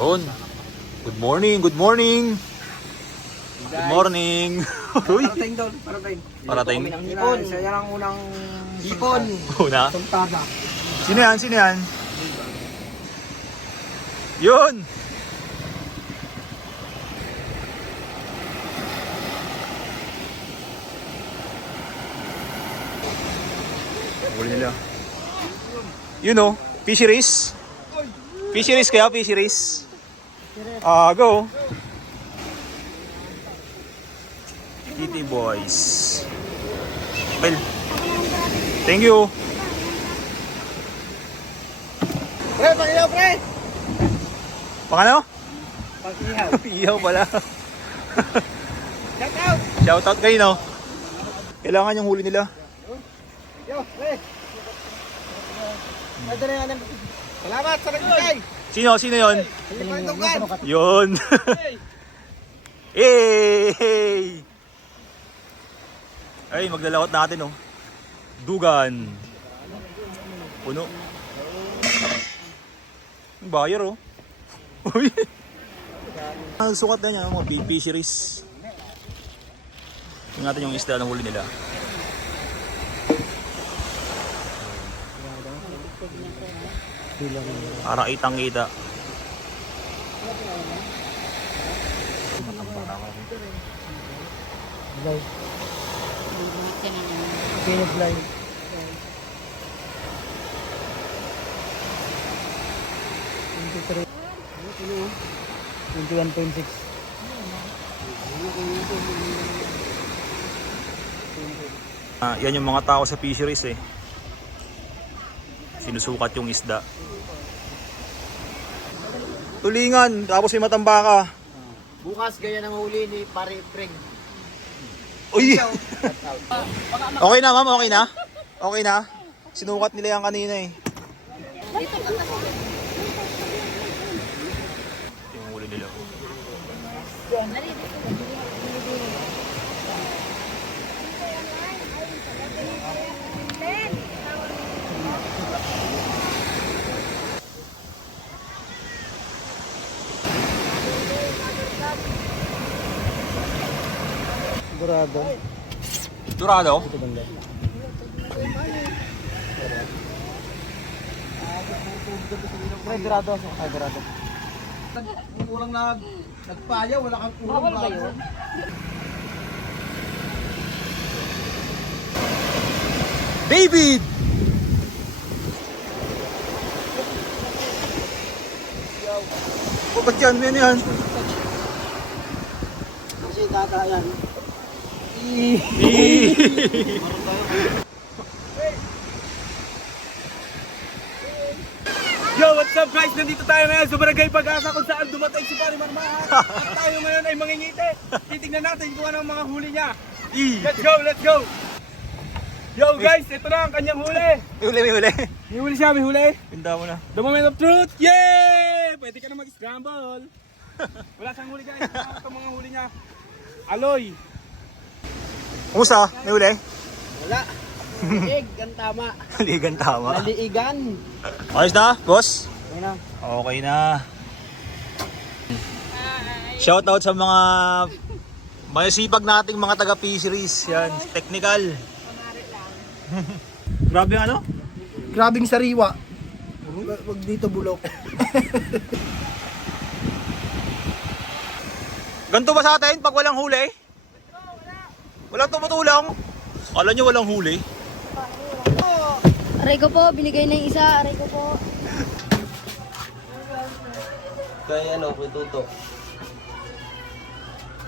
Yun. Good morning, good morning. Good morning. Uy. Parating doon, parating. Parating. Hipon. Siya ang unang hipon. Una. Sultaba. Sino yan? Sino yan? Yun. Huli nila. You know, fisheries. Fisheries kaya, fisheries. Go. Kitty boys. Well, thank you. Pre, pang-ihaw, pre! Pang ano? Pang-ihaw. Ihaw pala. Shout out! Shout out kayo, no? Kailangan yung huli nila. Yo, pre! Ito na yan. Salamat sa nagbigay! Sino? Sino yun? Hindi pa itunggan! Yun. Hey! Ay, maglalawat natin, oh. Dugan. Puno. Ang bayar, oh. Uy. Ang sukat na niya, mga fisheries. Tingnan natin yung isda ng huli nila. Para kitang-kita. Finish line. $23. 21.6. Yan yung mga tao sa fisheries, eh. Sinusukat yung isda. Tulingan, tapos may matambaka. Bukas gaya ng huli ni Pare Preg. Uy! Okay na, ma'am, okay na? Okay na? Sinukat nila yan kanina, eh. Yung huli nila. Sigurado. Durado? Ito banda. Sigurado. Sigurado. Kulang nagpaya, wala kang kulang. Bawal ba yun? David! Oh, ba't yan? Ano yan? Kasi tata yan. Yo, what's up guys? Nandito tayo ngayon sa Barangay Pag-asa kung saan dumating si Pare Marmahan. At tayo ngayon ay mangingiti. Titignan natin kung ano ang mga huli niya. Let's go, let's go! Yo guys, ito na ang kanyang huli. May huli, may huli. May huli siya, may huli. Pinda mo na. The moment of truth! Yay! Pwede ka na mag-scramble. Wala siyang huli guys. Ito ang mga huli niya. Aloy. Kumusta? May huli? Wala. Liig, ang tama. Ligan tama. Naliigan. Ayos na, boss? Ayun na. Okay na. Shoutout sa mga masipag nating mga taga-fisheries. Yan, technical. Grabe yung ano? Grabing sariwa. Wag dito bulok. Ganito ba sa atin pag walang huli? Walang tumutulong? Akala nyo walang huli? Aray ko po, binigay na yung isa. Aray ko po. Kaya ano, tuto.